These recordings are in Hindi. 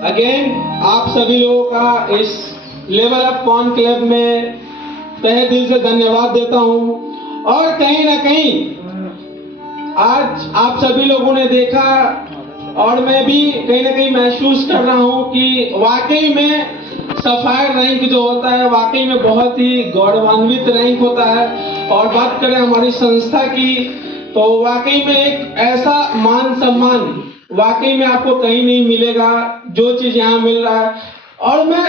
अगेन आप सभी लोगों का इस लेवल अप कॉन्क्लेव में तहे दिल से धन्यवाद देता हूं। और कहीं ना कहीं आज आप सभी लोगों ने देखा और मैं भी कहीं ना कहीं महसूस कर रहा हूं कि वाकई में सफायर रैंक जो होता है वाकई में बहुत ही गौरवान्वित रैंक होता है। और बात करें हमारी संस्था की तो वाकई में एक ऐसा मान सम्मान वाकई में आपको कहीं नहीं मिलेगा जो चीज यहाँ मिल रहा है। और मैं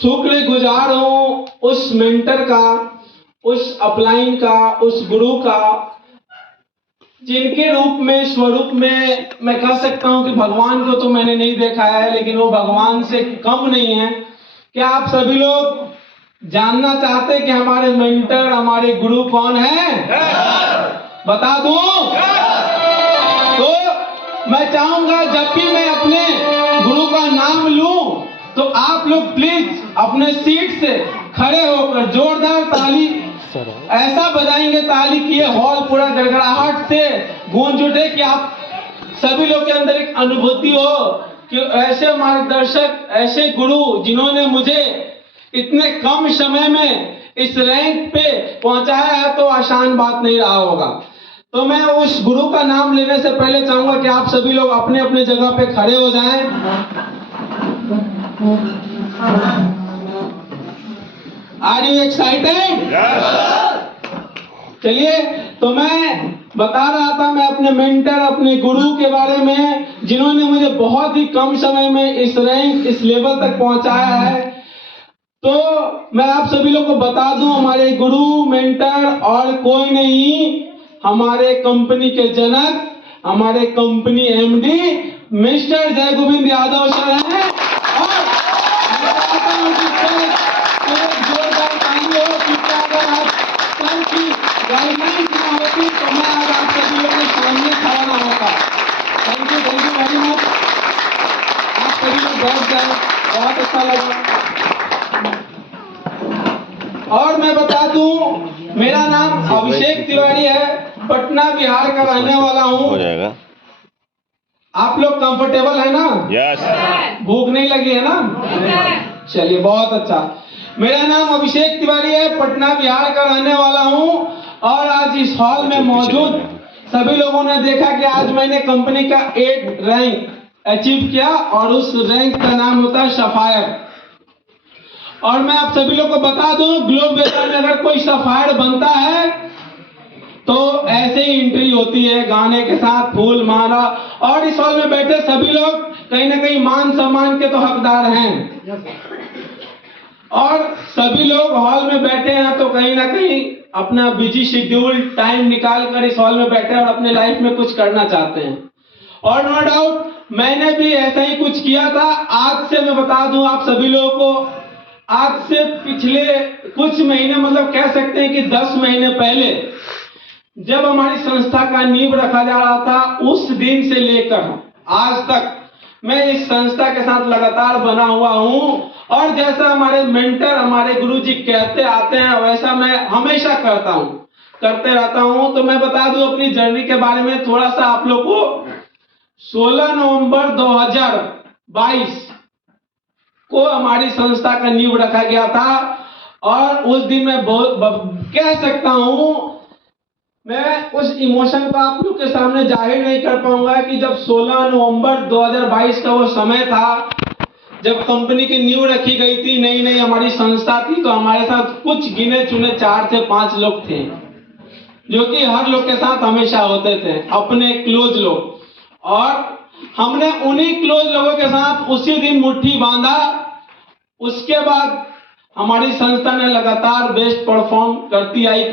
शुक्रगुजार हूँ उस मेंटर का, उस अपलाइन का, उस गुरु का, जिनके रूप में स्वरूप में मैं कह सकता हूं कि भगवान को तो मैंने नहीं देखा है लेकिन वो भगवान से कम नहीं है। क्या आप सभी लोग जानना चाहते हैं कि हमारे मेंटर, हमारे गुरु कौन है? बता दूं? तो मैं चाहूंगा जब भी मैं अपने गुरु का नाम लूं तो आप लोग प्लीज अपने सीट से खड़े होकर जोरदार ताली ऐसा बजाएंगे ताली कि ये हॉल पूरा गड़गड़ाहट से गूंज उठे कि आप सभी लोग के अंदर एक अनुभूति हो कि ऐसे मार्गदर्शक, ऐसे गुरु जिन्होंने मुझे इतने कम समय में इस रैंक पे पहुंचाया है तो आसान बात नहीं रहा होगा। तो मैं उस गुरु का नाम लेने से पहले चाहूंगा कि आप सभी लोग अपने अपने जगह पे खड़े हो जाएं। Are you excited? चलिए, तो मैं बता रहा था मैं अपने मेंटर, अपने गुरु के बारे में जिन्होंने मुझे बहुत ही कम समय में इस रैंक, इस लेवल तक पहुंचाया है। तो मैं आप सभी लोग को बता दूं हमारे गुरु, मेंटर और कोई नहीं, हमारे कंपनी के जनक, हमारे कंपनी एमडी मिस्टर जय गोविंद यादव सर हैं। और मैं चाहता हूं कि जोरदार ताली हो क्योंकि अगर आप सर की गाइडलाइंस ना होती तो मैं आज आप सभी लोगों के सामने खड़ा ना होता। Thank you very much. आप सभी लोग बैठ जाए, बहुत अच्छा लगा। और मैं बता दूं मेरा नाम अभिषेक तिवारी है, पटना बिहार का रहने वाला हूँ। हो जाएगा। आप लोग कंफर्टेबल है ना? यस। भूख नहीं लगी है ना? चलिए, बहुत अच्छा। मेरा नाम अभिषेक तिवारी है, पटना बिहार का रहने वाला हूँ। और आज इस हॉल में मौजूद सभी लोगों ने देखा कि आज मैंने कंपनी का 8 रैंक अचीव किया और उस रैंक का नाम होता है सफायर। और मैं आप सभी लोग को बता दूं ग्लोब वेदर में अगर कोई सफायर बनता है तो ऐसे ही एंट्री होती है गाने के साथ, फूल माला। और इस हॉल में बैठे सभी लोग कहीं ना कहीं मान सम्मान के तो हकदार हैं। और सभी लोग हॉल में बैठे हैं तो कहीं ना कहीं अपना बिजी शेड्यूल टाइम निकाल कर इस हॉल में बैठे और अपने लाइफ में कुछ करना चाहते हैं। और नो डाउट मैंने भी ऐसा ही कुछ किया था। आज से मैं बता दूं आप सभी लोगों को, आज से पिछले कुछ महीने, मतलब कह सकते हैं कि 10 महीने पहले जब हमारी संस्था का नींव रखा जा रहा था, उस दिन से लेकर आज तक मैं इस संस्था के साथ लगातार बना हुआ हूं। और जैसा हमारे मेंटर, हमारे गुरुजी कहते आते हैं वैसा मैं हमेशा करते रहता हूं। तो मैं बता दूं अपनी जर्नी के बारे में थोड़ा सा आप लोग को। 16 नवंबर 2022 को हमारी संस्था का नींव रखा गया था। और उस दिन मैं बहुत कह सकता हूं, मैं उस इमोशन को आप लोग के सामने जाहिर नहीं कर पाऊंगा कि जब 16 नवंबर 2022 का वो समय था जब कंपनी की नींव रखी गई थी, नई नई हमारी संस्था थी, तो हमारे साथ कुछ गिने चुने 4 से 5 लोग थे जो कि हर लोग के साथ हमेशा होते थे, अपने क्लोज लोग। और हमने उन्हीं क्लोज लोगों के साथ उसी दिन मुट्ठी बांधा। उसके बाद हमारी संस्था ने लगातार बेस्ट परफॉर्म करती आई।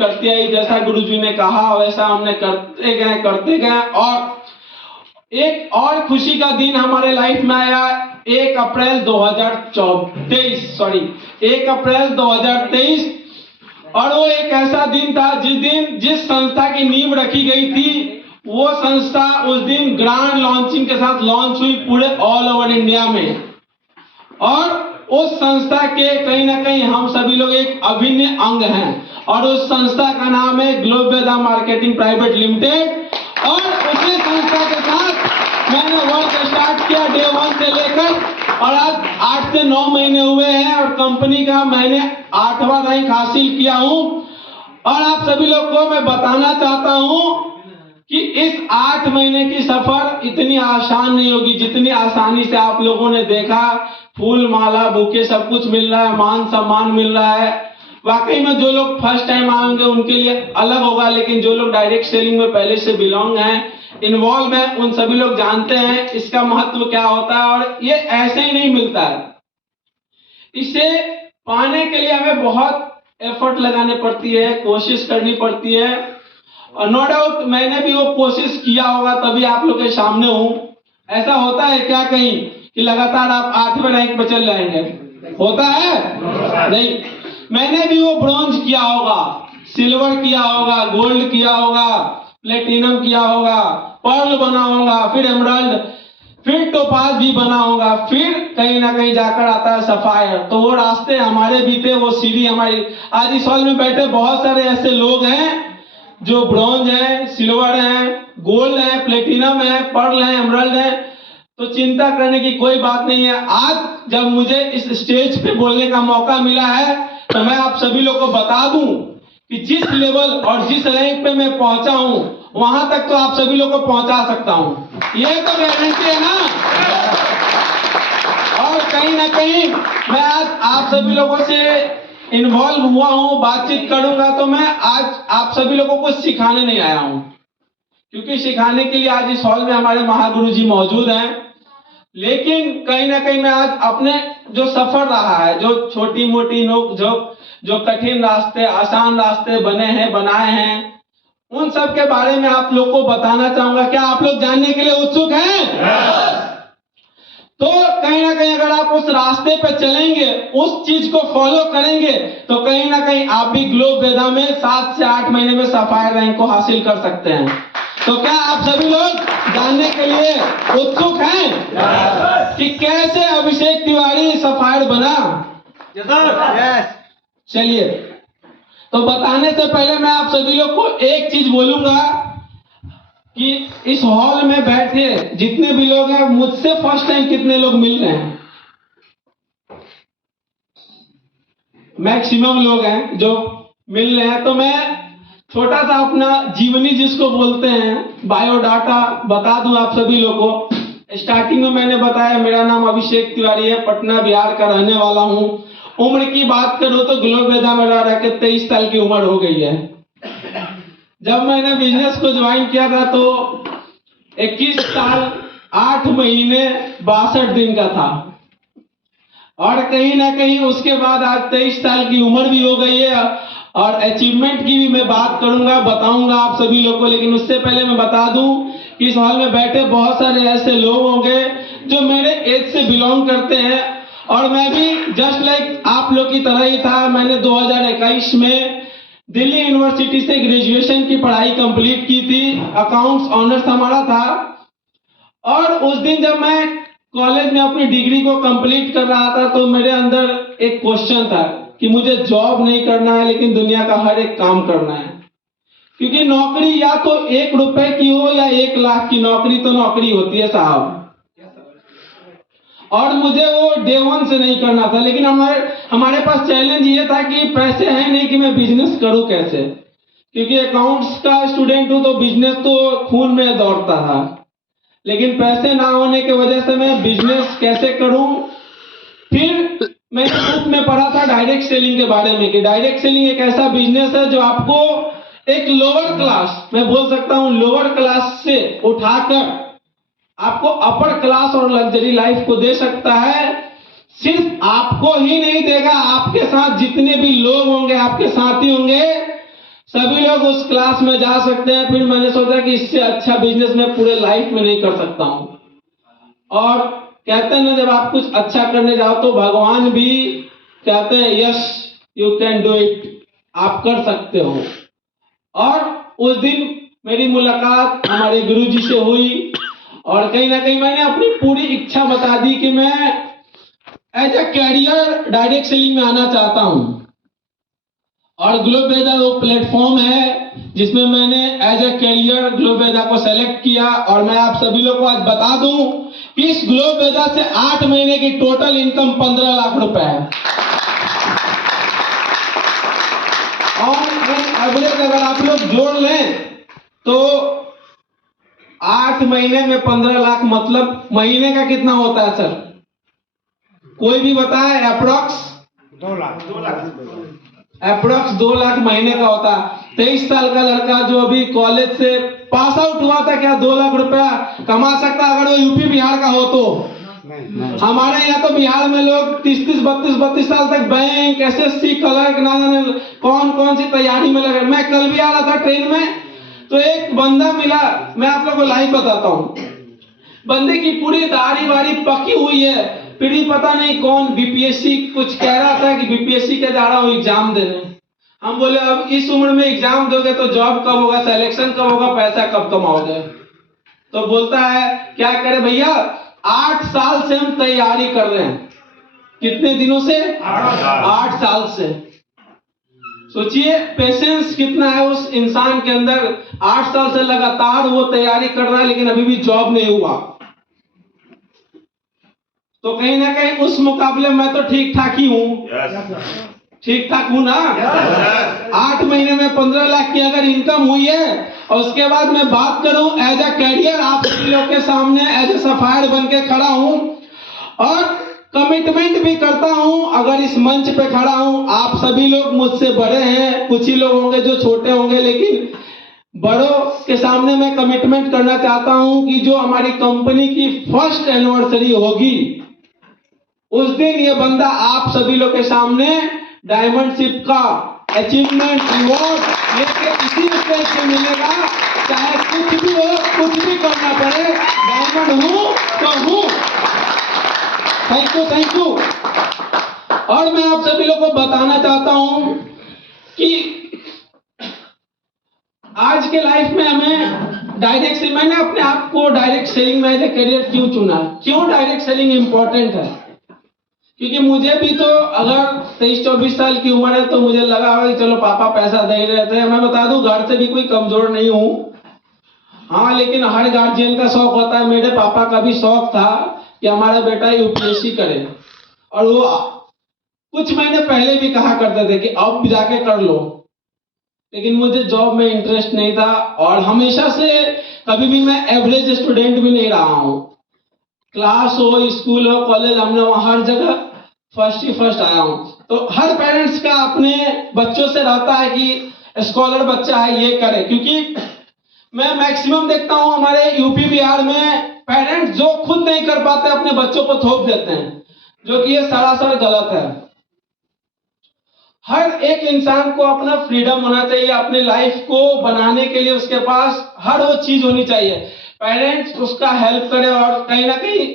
जैसा गुरुजी ने कहा वैसा हमने करते गए। और एक और खुशी का दिन हमारे लाइफ में आया 1 अप्रैल 2023। और वो एक ऐसा दिन था जिस संस्था की नींव रखी गई थी, वो संस्था उस दिन ग्रैंड लॉन्चिंग के साथ लॉन्च हुई पूरे ऑल ओवर इंडिया में। और उस संस्था के कहीं ना कहीं हम सभी लोग एक अभिन्न अंग हैं। और उस संस्था का नाम है ग्लोब वेदा मार्केटिंग प्राइवेट लिमिटेड। और उसी संस्था के साथ मैंने वर्क स्टार्ट किया डे 1 से लेकर, और आज 8 से 9 महीने हुए हैं और कंपनी का मैंने 8वां रैंक हासिल किया हूं। और आप सभी लोग को मैं बताना चाहता हूं कि इस 8 महीने की सफर इतनी आसान नहीं होगी जितनी आसानी से आप लोगों ने देखा। फूल माला बुके सब कुछ मिल रहा है, मान सम्मान मिल रहा है। वाकई में जो लोग फर्स्ट टाइम आएंगे उनके लिए अलग होगा, लेकिन जो लोग डायरेक्ट सेलिंग में पहले से बिलोंग हैं, इन्वॉल्व हैं, उन सभी लोग जानते हैं इसका महत्व क्या होता है। और ये ऐसे ही नहीं मिलता है, इसे पाने के लिए हमें बहुत एफर्ट लगानी पड़ती है, कोशिश करनी पड़ती है। और नो डाउट मैंने भी वो कोशिश किया होगा, तभी आप लोग के सामने हूं। ऐसा होता है क्या कहीं कि लगातार आप 8वें रैंक पर चल जाएंगे? होता है नहीं। मैंने भी वो ब्रॉन्ज किया होगा, सिल्वर किया होगा, गोल्ड किया होगा, प्लेटिनम किया होगा, पर्ल बना होगा, फिर एमराल्ड, फिर टोपाज भी बना होगा, फिर कहीं ना कहीं जाकर आता है सफायर। तो वो रास्ते हमारे भी थे, वो सीढ़ी हमारी। आज इस हॉल में बैठे बहुत सारे ऐसे लोग हैं जो ब्रॉन्ज है, सिल्वर है, गोल्ड है, प्लेटिनम है, पर्ल है, एमराल्ड है। तो चिंता करने की कोई बात नहीं है। आज जब मुझे इस स्टेज पे बोलने का मौका मिला है तो मैं आप सभी लोग को बता दूं कि जिस लेवल और जिस रैंक पे मैं पहुंचा हूं वहां तक तो आप सभी लोग को पहुंचा सकता हूं, ये तो गारंटी है ना। और कहीं ना कहीं मैं आज आप सभी लोगों से इन्वॉल्व हुआ हूं, बातचीत करूंगा, तो मैं आज आप सभी लोगों को सिखाने नहीं आया हूं, क्योंकि सिखाने के लिए आज इस हॉल में हमारे महागुरु जी मौजूद हैं। लेकिन कहीं ना कहीं मैं आज अपने जो सफर रहा है, जो छोटी मोटी नोक झोंक, जो कठिन रास्ते, आसान रास्ते बने हैं, बनाए हैं, उन सब के बारे में आप लोग को बताना चाहूंगा। क्या आप लोग जानने के लिए उत्सुक हैं? तो कहीं ना कहीं अगर आप उस रास्ते पे चलेंगे, उस चीज को फॉलो करेंगे, तो कहीं ना कहीं आप भी ग्लोब वेदा में 7 से 8 महीने में सफायर रैंक को हासिल कर सकते हैं। तो क्या आप सभी लोग जानने के लिए उत्सुक हैं कि कैसे अभिषेक तिवारी सफायर बना? चलिए, तो बताने से पहले मैं आप सभी लोग को एक चीज बोलूंगा कि इस हॉल में बैठे जितने भी लोग हैं, मुझसे फर्स्ट टाइम कितने लोग मिल रहे हैं? मैक्सिमम लोग हैं जो मिल रहे हैं। तो मैं छोटा सा अपना जीवनी जिसको बोलते हैं, बायोडाटा बता दूं आप सभी लोगों को। स्टार्टिंग में मैंने बताया मेरा नाम अभिषेक तिवारी है, पटना बिहार का रहने वाला हूं। उम्र की बात करूं तो ग्लोब वेदा में रह के 23 साल की उम्र हो गई है। जब मैंने बिजनेस को ज्वाइन किया था तो 21 साल 8 महीने 62 दिन का था, और कहीं ना कहीं उसके बाद आज 23 साल की उम्र भी हो गई है। और अचीवमेंट की भी मैं बात करूंगा, बताऊंगा आप सभी लोगों को। लेकिन उससे पहले मैं बता दूं कि इस हॉल में बैठे बहुत सारे ऐसे लोग होंगे जो मेरे एज से बिलोंग करते हैं, और मैं भी जस्ट लाइक आप लोग की तरह ही था। मैंने 2021 में दिल्ली यूनिवर्सिटी से ग्रेजुएशन की पढ़ाई कंप्लीट की थी, अकाउंट्स ऑनर्स हमारा था। और उस दिन जब मैं कॉलेज में अपनी डिग्री को कंप्लीट कर रहा था तो मेरे अंदर एक क्वेश्चन था कि मुझे जॉब नहीं करना है, लेकिन दुनिया का हर एक काम करना है। क्योंकि नौकरी या तो 1 रुपए की हो या 1 लाख की, नौकरी तो नौकरी होती है साहब। और मुझे वो डे 1 से नहीं करना था। लेकिन हमारे पास चैलेंज ये था कि पैसे हैं नहीं कि मैं बिजनेस करूं कैसे, क्योंकि अकाउंट्स का स्टूडेंट हूं तो बिजनेस तो खून में दौड़ता था। लेकिन पैसे ना होने की वजह से मैं बिजनेस कैसे करूं। फिर मैंने बुक में पढ़ा था डायरेक्ट सेलिंग के बारे में कि डायरेक्ट सेलिंग एक ऐसा बिजनेस है जो आपको एक लोअर क्लास, मैं बोल सकता हूं लोअर क्लास से उठाकर आपको अपर क्लास और लग्जरी लाइफ को दे सकता है। सिर्फ आपको ही नहीं देगा, आपके साथ जितने भी लोग होंगे, आपके साथी होंगे, सभी लोग उस क्लास में जा सकते हैं। फिर मैंने सोचा कि इससे अच्छा बिजनेस मैं पूरे लाइफ में नहीं कर सकता हूं। और कहते हैं ना, जब आप कुछ अच्छा करने जाओ तो भगवान भी कहते हैं yes you can do it, आप कर सकते हो। और उस दिन मेरी मुलाकात हमारे गुरुजी से हुई, और कहीं ना कहीं मैंने अपनी पूरी इच्छा बता दी कि मैं as a career direct selling में आना चाहता हूं। और ग्लोब वेदा वो प्लेटफॉर्म है जिसमें मैंने एज ए कैरियर ग्लोबवेदा को सेलेक्ट किया, और मैं आप सभी लोग को आज बता दूं कि इस ग्लोबवेदा से 8 महीने की टोटल इनकम 15 लाख रुपए है। और एवरेज अगर आप लोग जोड़ लें तो 8 महीने में 15 लाख मतलब महीने का कितना होता है सर? कोई भी बताए? अप्रोक्स 2 लाख महीने का होता है। 23 साल का लड़का जो अभी कॉलेज से पास आउट हुआ था, क्या 2 लाख रुपया कमा सकता अगर वो यूपी बिहार का हो तो? हमारे यहाँ तो बिहार में लोग 30-30, 32-32 साल तक बैंक, एसएससी, क्लर्क, ना जाने कौन सी तैयारी में लगे। मैं कल भी आ रहा था ट्रेन में, तो एक बंदा मिला, मैं आप लोगों को लाइव बताता हूँ। बंदे की पूरी दाढ़ी वाड़ी पकी हुई है, फिर भी पता नहीं कौन बीपीएससी कुछ कह रहा था कि बीपीएससी के जा रहा हूँ एग्जाम देने। हम बोले अब इस उम्र में एग्जाम दोगे तो जॉब कब होगा, सिलेक्शन कब होगा, पैसा कब कमाओगे? तो बोलता है क्या करे भैया, 8 साल से हम तैयारी कर रहे हैं। कितने दिनों से? 8 साल से। सोचिए पेशेंस कितना है उस इंसान के अंदर। 8 साल से लगातार वो तैयारी कर रहा है, लेकिन अभी भी जॉब नहीं हुआ। तो कहीं ना कहीं उस मुकाबले में तो ठीक ठाक ही हूँ। ठीक ठाक हूँ ना? 8 महीने में 15 लाख की अगर इनकम हुई है, और उसके बाद मैं बात करूं एज ए कैरियर, आप सभी लोग के सामने एज ए सफायर बन के खड़ा हूं और कमिटमेंट भी करता हूं। अगर इस मंच पे खड़ा हूं, आप सभी लोग मुझसे बड़े हैं, कुछ ही लोग होंगे जो छोटे होंगे, लेकिन बड़ों के सामने मैं कमिटमेंट करना चाहता हूं कि जो हमारी कंपनी की फर्स्ट एनिवर्सरी होगी, उस दिन ये बंदा आप सभी लोग के सामने डायमंड शिप का अचीवमेंट रिवॉर्ड लेके इसी स्टेज पे मिलेगा। चाहे कुछ भी हो, कुछ भी करना पड़े, डायमंड हूं तो हूं। Thank you. और मैं आप सभी लोग को बताना चाहता हूं कि आज के लाइफ में हमें डायरेक्ट से, मैंने अपने आप को डायरेक्ट सेलिंग में एज ए करियर क्यों चुना? क्यों डायरेक्ट सेलिंग इंपॉर्टेंट है? क्योंकि मुझे भी तो अगर 23-24 साल की उम्र है तो मुझे लगा होगा कि चलो पापा पैसा दे रहे थे। मैं बता दूं घर से भी कोई कमजोर नहीं हूँ। हाँ, लेकिन हर गार्जियन का शौक होता है। मेरे पापा का भी शौक था कि हमारा बेटा यूपीएससी करे, और वो कुछ महीने पहले भी कहा करते थे कि अब जाके कर लो, लेकिन मुझे जॉब में इंटरेस्ट नहीं था, और हमेशा से कभी भी मैं एवरेज स्टूडेंट भी नहीं रहा हूँ। क्लास हो, स्कूल हो, कॉलेज, हमने हर जगह फर्स्ट आया हूँ। तो हर पेरेंट्स का अपने बच्चों से रहता है कि स्कॉलर बच्चा है ये करे, क्योंकि मैं मैक्सिमम देखता हूँ हमारे यूपी बिहार में पेरेंट्स जो खुद नहीं कर पाते अपने बच्चों को थोप देते हैं, जो कि ये सरासर गलत है। हर एक इंसान को अपना फ्रीडम होना चाहिए, अपनी लाइफ को बनाने के लिए उसके पास हर वो चीज होनी चाहिए। पेरेंट्स उसका हेल्प करे, और कहीं ना कहीं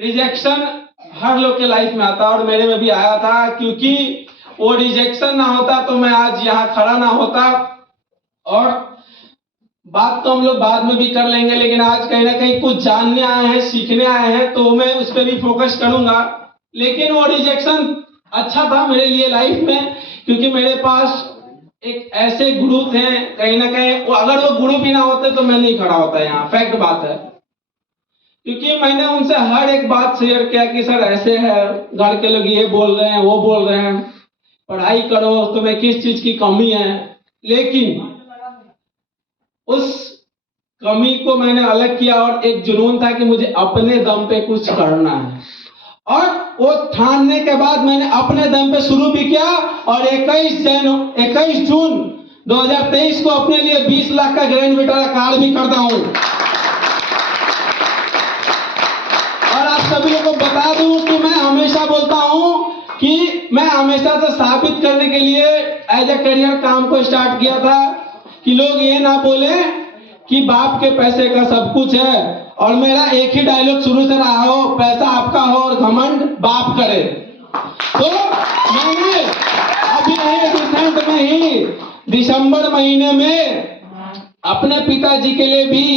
रिजेक्शन हर लोग के लाइफ में आता है, और मेरे में भी आया था। क्योंकि वो रिजेक्शन ना होता तो मैं आज यहाँ खड़ा ना होता। और बात तो हम लोग बाद में भी कर लेंगे, लेकिन आज कहीं ना कहीं कुछ जानने आए हैं, सीखने आए हैं, तो मैं उस पर भी फोकस करूंगा। लेकिन वो रिजेक्शन अच्छा था मेरे लिए लाइफ में, क्योंकि मेरे पास एक ऐसे गुरु थे, कहीं ना कहीं अगर वो गुरु भी ना होते तो मैं नहीं खड़ा होता यहाँ। फैक्ट बात है, क्योंकि मैंने उनसे हर एक बात शेयर किया कि सर ऐसे है, घर के लोग ये बोल रहे हैं, वो बोल रहे हैं, पढ़ाई करो, तुम्हें किस चीज की कमी है। लेकिन उस कमी को मैंने अलग किया, और एक जुनून था कि मुझे अपने दम पे कुछ करना है, और वो ठानने के बाद मैंने अपने दम पे शुरू भी किया। और 21 जून 2023 को अपने लिए 20 लाख का ग्रैंड विटारा कार भी करता हूं। और आप सभी लोगों को बता दूं कि मैं हमेशा बोलता हूं कि मैं हमेशा से साबित करने के लिए एज ए करियर काम को स्टार्ट किया था, कि लोग ये ना बोले कि बाप के पैसे का सब कुछ है। और मेरा एक ही डायलॉग शुरू से रहा हो, पैसा आपका हो और घमंड बाप करे। तो मैंने अभी नहीं, रिसेंट में ही दिसंबर महीने में अपने पिताजी के लिए भी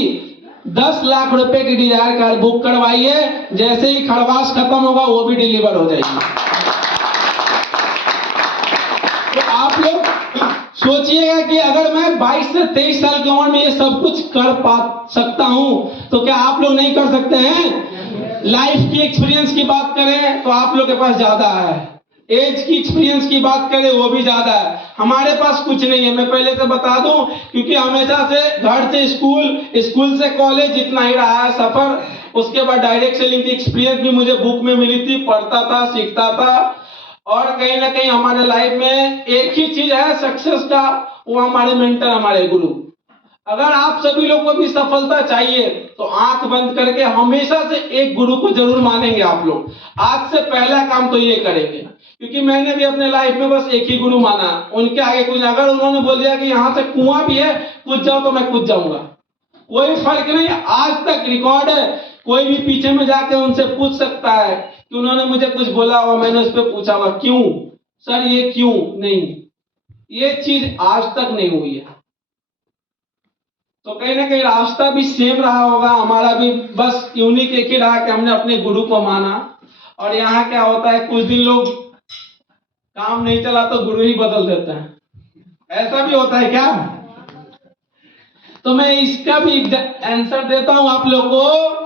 10 लाख रुपए की डिजायर कार बुक करवाई है। जैसे ही खड़वास खत्म होगा वो भी डिलीवर हो जाएगी। तो आप लोग सोचिएगा कि अगर मैं 22 से 23 साल की उम्र में ये सब कुछ कर पा सकता हूं तो क्या आप लोग नहीं कर सकते हैं? लाइफ की एक्सपीरियंस की बात करें तो आप लोग के पास ज्यादा है, एज की एक्सपीरियंस की बात करें वो भी ज्यादा है, हमारे पास कुछ नहीं है। मैं पहले से बता दूं, क्योंकि हमेशा से घर से स्कूल, स्कूल से कॉलेज इतना ही रहा है सफर। उसके बाद डायरेक्ट सेलिंग की एक्सपीरियंस भी मुझे बुक में मिली थी, पढ़ता था, सीखता था। और कहीं ना कहीं हमारे लाइफ में एक ही चीज है सक्सेस का, वो हमारे मेंटर, हमारे गुरु। अगर आप सभी लोग को भी सफलता चाहिए तो आंख बंद करके हमेशा से एक गुरु को जरूर मानेंगे आप लोग। आज से पहला काम तो ये करेंगे, क्योंकि मैंने भी अपने लाइफ में बस एक ही गुरु माना, उनके आगे कुछ। अगर उन्होंने बोल दिया कि यहाँ से कुआं भी है, कूद जाओ, तो मैं कूद जाऊंगा, कोई फर्क नहीं। आज तक रिकॉर्ड है, कोई भी पीछे में जाके उनसे पूछ सकता है कि उन्होंने मुझे कुछ बोला हो, मैंने उस पर पूछा हुआ क्यों सर, ये क्यों नहीं, ये चीज आज तक नहीं हुई है। तो कहीं ना कहीं रास्ता भी सेम रहा होगा हमारा भी, बस यूनिक एक ही रहा कि हमने अपने गुरु को माना। और यहाँ क्या होता है, कुछ दिन लोग काम नहीं चला तो गुरु ही बदल देते हैं, ऐसा भी होता है क्या? तो मैं इसका भी आंसर देता हूं आप लोग को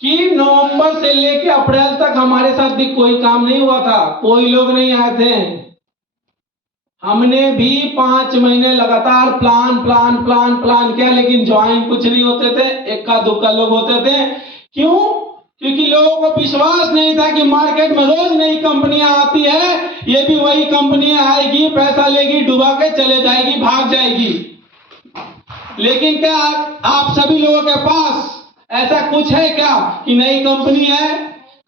कि नवंबर से लेके अप्रैल तक हमारे साथ भी कोई काम नहीं हुआ था, कोई लोग नहीं आए थे। हमने भी 5 महीने लगातार प्लान प्लान प्लान प्लान किया, लेकिन ज्वाइन कुछ नहीं होते थे, इक्का दुक्का लोग होते थे। क्यों? क्योंकि लोगों को विश्वास नहीं था कि मार्केट में रोज नई कंपनियां आती है, ये भी वही कंपनी आएगी, पैसा लेगी, डुबा के चले जाएगी, भाग जाएगी। लेकिन क्या आप सभी लोगों के पास ऐसा कुछ है क्या कि नई कंपनी है,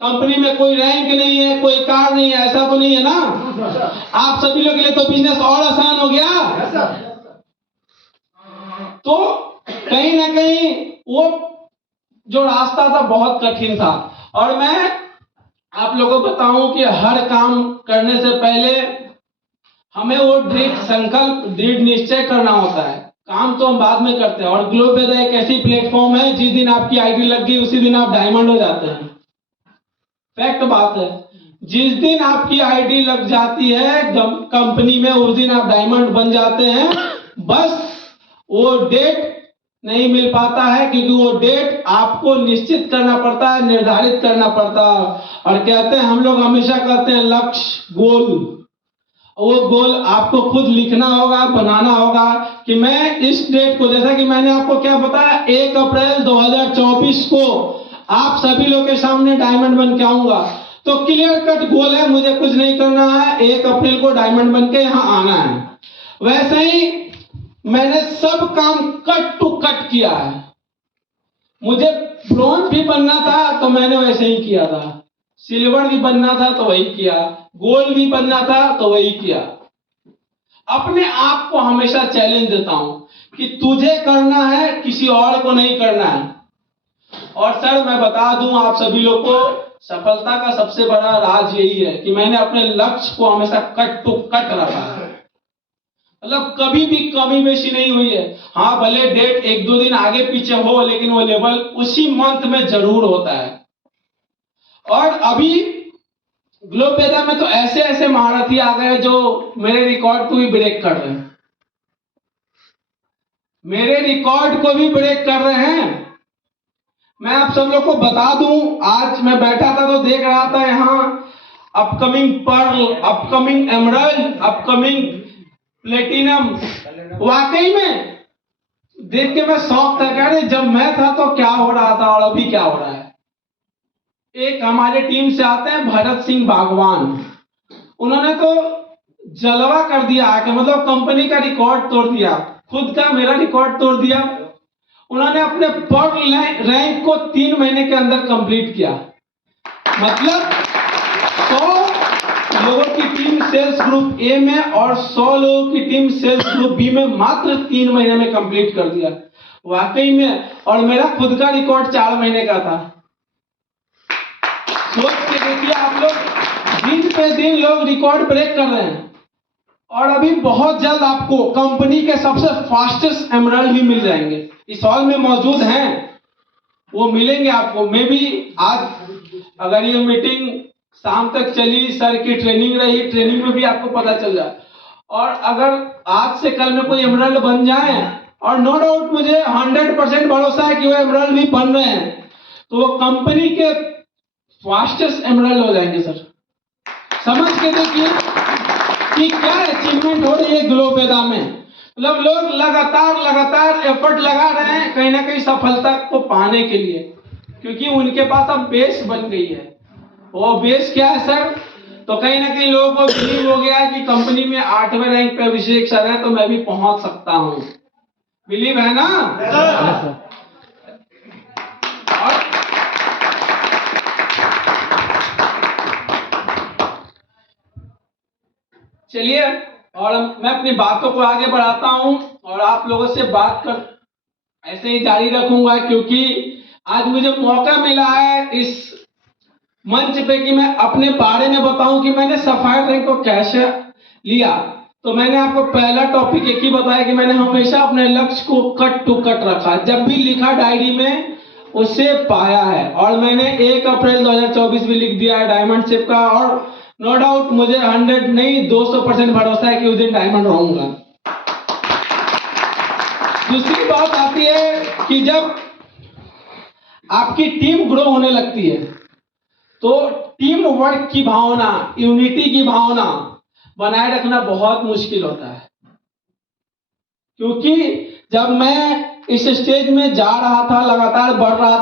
कंपनी में कोई रैंक नहीं है, कोई कार नहीं है, ऐसा तो नहीं है ना? आप सभी लोगों के लिए तो बिजनेस और आसान हो गया। तो कहीं ना कहीं वो जो रास्ता था बहुत कठिन था। और मैं आप लोगों को बताऊं कि हर काम करने से पहले हमें वो दृढ़ संकल्प, दृढ़ निश्चय करना होता है। काम तो हम बाद में करते हैं। और ग्लोबल एक ऐसी प्लेटफॉर्म है, जिस दिन आपकी आईडी लग गई उसी दिन आप डायमंड हो जाते हैं। फैक्ट बात है, जिस दिन आपकी आईडी लग जाती है कंपनी में, उस दिन आप डायमंड बन जाते हैं। बस वो डेट नहीं मिल पाता है, क्योंकि वो डेट आपको निश्चित करना पड़ता है, निर्धारित करना पड़ता है। और कहते हैं, हम लोग हमेशा कहते हैं लक्ष्य, गोल। वो गोल आपको खुद लिखना होगा, बनाना होगा कि मैं इस डेट को, जैसा कि मैंने आपको क्या बताया, 1 अप्रैल 2024 को आप सभी लोग के सामने डायमंड बन के आऊंगा। तो क्लियर कट गोल है, मुझे कुछ नहीं करना है, 1 अप्रैल को डायमंड बन के यहां आना है। वैसे ही मैंने सब काम कट टू कट किया है। मुझे ब्रॉन्ज भी बनना था तो मैंने वैसे ही किया था, सिल्वर भी बनना था तो वही किया, गोल्ड भी बनना था तो वही किया। अपने आप को हमेशा चैलेंज देता हूं कि तुझे करना है, किसी और को नहीं करना है। और सर मैं बता दूं आप सभी लोग को, सफलता का सबसे बड़ा राज यही है कि मैंने अपने लक्ष्य को हमेशा कट टू कट रखा है। मतलब कभी भी कमी बेशी नहीं हुई है। हाँ, भले डेट 1-2 दिन आगे पीछे हो, लेकिन वो लेवल उसी मंथ में जरूर होता है। और अभी ग्लोबल में तो ऐसे ऐसे महारथी आ गए जो मेरे रिकॉर्ड को भी ब्रेक कर रहे हैं, मेरे रिकॉर्ड को भी ब्रेक कर रहे हैं। मैं आप सब लोग को बता दूं, आज मैं बैठा था तो देख रहा था यहाँ upcoming pearl, upcoming emerald, upcoming platinum. वाकई में देख के मैं शौक था, कह रहे जब मैं था तो क्या हो रहा था और अभी क्या हो रहा है। एक हमारे टीम से आते हैं भरत सिंह बागवान, उन्होंने तो जलवा कर दिया आके, मतलब कंपनी का रिकॉर्ड तोड़ दिया, खुद का मेरा रिकॉर्ड तोड़ दिया। उन्होंने अपने पर्ल रैंक को 3 महीने के अंदर कंप्लीट किया। मतलब 100 लोगों की टीम सेल्स ग्रुप ए में और 100 लोगों की टीम सेल्स ग्रुप बी में मात्र 3 महीने में कंप्लीट कर दिया। वाकई में। और मेरा खुद का रिकॉर्ड 4 महीने का था। सोच के देखिए आप लोग, दिन पे दिन लोग रिकॉर्ड ब्रेक कर रहे हैं। और अभी बहुत जल्द आपको कंपनी के सबसे फास्टेस्ट एमरल्ड भी मिल जाएंगे, इस हॉल में मौजूद हैं, वो मिलेंगे आपको। मैं भी आज अगर ये मीटिंग शाम तक चली, सर की ट्रेनिंग रही, ट्रेनिंग में भी आपको पता चल जाए। और अगर आज से कल में कोई एमराल्ड बन जाए, और नो डाउट मुझे 100% भरोसा है कि वो एमराल्ड भी बन रहे हैं, तो वो कंपनी के फास्टेस्ट एमराल्ड हो जाएंगे सर। समझ के देखिए कि क्या अचीवमेंट हो रही है ग्लोबेदा में। मतलब लोग लगातार एफर्ट लगा रहे हैं कहीं ना कहीं सफलता को पाने के लिए, क्योंकि उनके पास अब बेस बन गई है। वो बेस क्या है सर? तो कहीं ना कहीं लोगों को बिलीव हो गया है कि कंपनी में 8वें रैंक पे अभिषेक सर है, तो मैं भी पहुंच सकता हूं। बिलीव है ना? और चलिए, और मैं अपनी बातों को आगे बढ़ाता हूं और आप लोगों से बात कर ऐसे ही जारी रखूंगा, क्योंकि आज मुझे मौका मिला है इस मंच पे कि मैं अपने बारे में बताऊं कि मैंने सफायर रैंक को कैसे लिया। तो मैंने आपको पहला टॉपिक एक ही बताया कि मैंने हमेशा अपने लक्ष्य को कट टू कट रखा, जब भी लिखा डायरी में उसे पाया है। और मैंने 1 अप्रैल 2024 में लिख दिया है डायमंड शिप का, और नो डाउट मुझे 100 नहीं 200% भरोसा है कि उस दिन डायमंड रहूंगा। दूसरी बात आती है कि जब आपकी टीम ग्रो होने लगती है तो टीम वर्क की भावना, यूनिटी की भावना बनाए रखना बहुत मुश्किल होता है। क्योंकि जब मैं इस स्टेज में जा रहा था, लगातार बढ़ रहा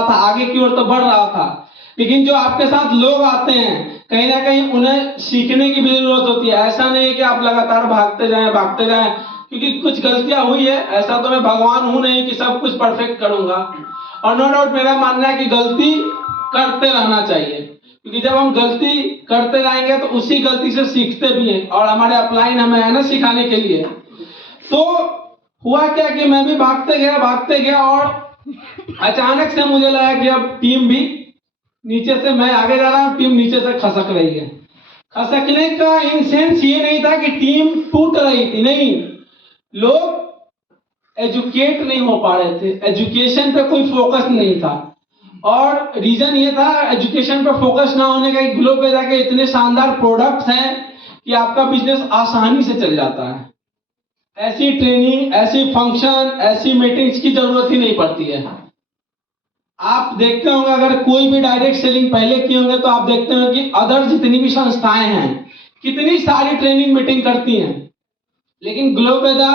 था, आगे की ओर तो बढ़ रहा था, लेकिन जो आपके साथ लोग आते हैं कहीं ना कहीं उन्हें सीखने की भी जरूरत होती है। ऐसा नहीं है कि आप लगातार भागते जाएं, क्योंकि कुछ गलतियां हुई है। ऐसा तो मैं भगवान हूं नहीं कि सब कुछ परफेक्ट करूंगा, और नो डाउट मेरा मानना है कि गलती करते रहना चाहिए, क्योंकि जब हम गलती करते रहेंगे तो उसी गलती से सीखते भी हैं, और हमारे अपलाइन हमें है ना सिखाने के लिए। तो हुआ क्या कि मैं भी भागते गया और अचानक से मुझे लगा कि अब टीम भी नीचे से, मैं आगे जा रहा हूं, टीम नीचे से खसक रही है। खसकने का इंसेंस ये नहीं था कि टीम टूट रही थी, नहीं, लोग एजुकेट नहीं हो पा रहे थे, एजुकेशन पे कोई फोकस नहीं था। और रीजन ये था एजुकेशन पे फोकस ना होने का, ग्लोबेदा के इतने शानदार प्रोडक्ट्स हैं कि आपका बिजनेस आसानी से चल जाता है। ऐसी ट्रेनिंग, ऐसी फंक्शन, ऐसी मीटिंग्स की जरूरत ही नहीं पड़ती है। आप देखते होंगे, अगर कोई भी डायरेक्ट सेलिंग पहले किए होंगे तो आप देखते होंगे कि अदर जितनी भी संस्थाएं हैं कितनी सारी ट्रेनिंग मीटिंग करती हैं, लेकिन ग्लोबेदा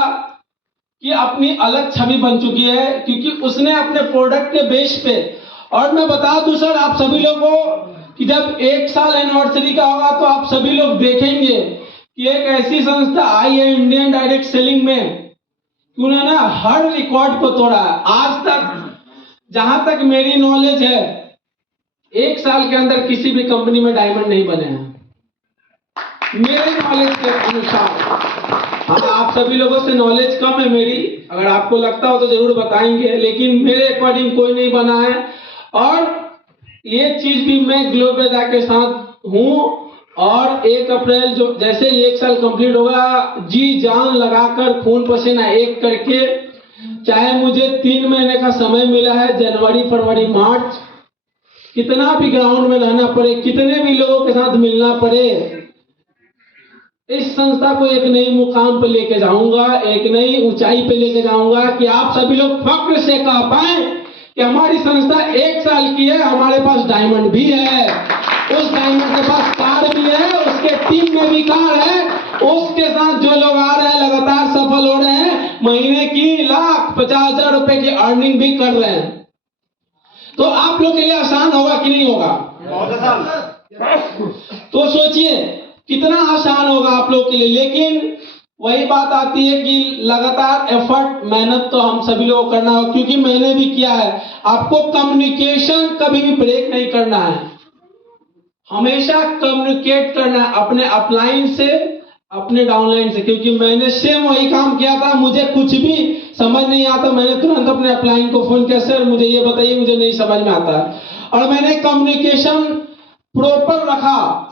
की अपनी अलग छवि बन चुकी है, क्योंकि उसने अपने प्रोडक्ट के बेस पे, और मैं बता दूं सर आप सभी लोगों को कि जब 1 साल एनिवर्सरी का होगा तो आप सभी लोग देखेंगे कि एक ऐसी संस्था आई है इंडियन डायरेक्ट सेलिंग में, उन्होंने हर रिकॉर्ड को तोड़ा है। आज तक जहां तक मेरी नॉलेज है 1 साल के अंदर किसी भी कंपनी में डायमंड नहीं बने हैं, मेरे नॉलेज के अनुसार। हाँ, आप सभी लोगों से नॉलेज कम है मेरी, अगर आपको लगता हो तो जरूर बताएंगे, लेकिन मेरे अकॉर्डिंग कोई नहीं बना है। और ये चीज भी मैं ग्लोबेदा के साथ हूं, और 1 अप्रैल जो जैसे ही 1 साल कंप्लीट होगा, जी जान लगाकर खून पसीना एक करके, चाहे मुझे 3 महीने का समय मिला है, जनवरी, फरवरी, मार्च, कितना भी ग्राउंड में रहना पड़े, कितने भी लोगों के साथ मिलना पड़े, इस संस्था को एक नई मुकाम पे लेके जाऊंगा, एक नई ऊंचाई पे लेके जाऊंगा, कि आप सभी लोग फक्र से कह पाए कि हमारी संस्था 1 साल की है, हमारे पास डायमंड भी है, उस डायमंड के पास कार भी है, उसके टीम में भी कार है, उसके साथ जो लोग आ रहे हैं लगातार सफल हो रहे हैं, महीने की 1,50,000 रुपए की अर्निंग भी कर रहे हैं। तो आप लोग के लिए आसान होगा कि नहीं होगा? बहुत आसान। तो सोचिए कितना आसान होगा आप लोग के लिए। लेकिन वही बात आती है कि लगातार एफर्ट, मेहनत तो हम सभी लोगों को करना होगा, क्योंकि मैंने भी किया है। आपको कम्युनिकेशन कभी भी ब्रेक नहीं करना है, हमेशा कम्युनिकेट करना है अपने अपलाइन से, अपने डाउनलाइन से, क्योंकि मैंने सेम वही काम किया था। मुझे कुछ भी समझ नहीं आता, मैंने तुरंत अपने अपलाइन को फोन किया, सर मुझे ये बताइए, मुझे नहीं समझ में आता है, और मैंने कम्युनिकेशन प्रॉपर रखा।